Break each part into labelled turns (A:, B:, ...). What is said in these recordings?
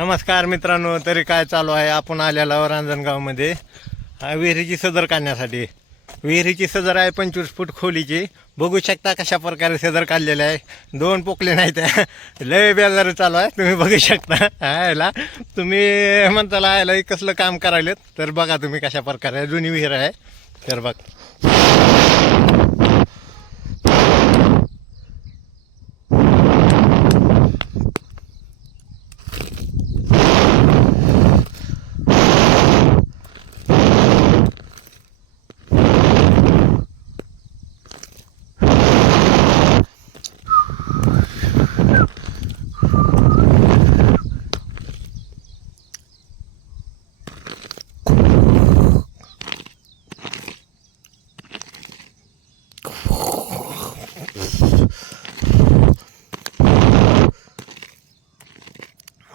A: नमस्कार मित्रांनो तरी काय चालू आहे आपण आलेलो आहोत रांजणगावमध्ये विहिरीची सदर काढण्यासाठी विहिरीची सदर आहे पंचवीस फूट खोलीची बघू शकता कशा प्रकारे सदर काढलेले आहे दोन पोकले नाहीत लय बेजार चालू आहे तुम्ही बघू शकता आयला तुम्ही म्हणताला आयला कसलं काम करायलेत तर बघा तुम्ही कशा प्रकारे जुनी विहीर आहे तर बघ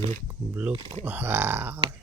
A: look, look. Ah.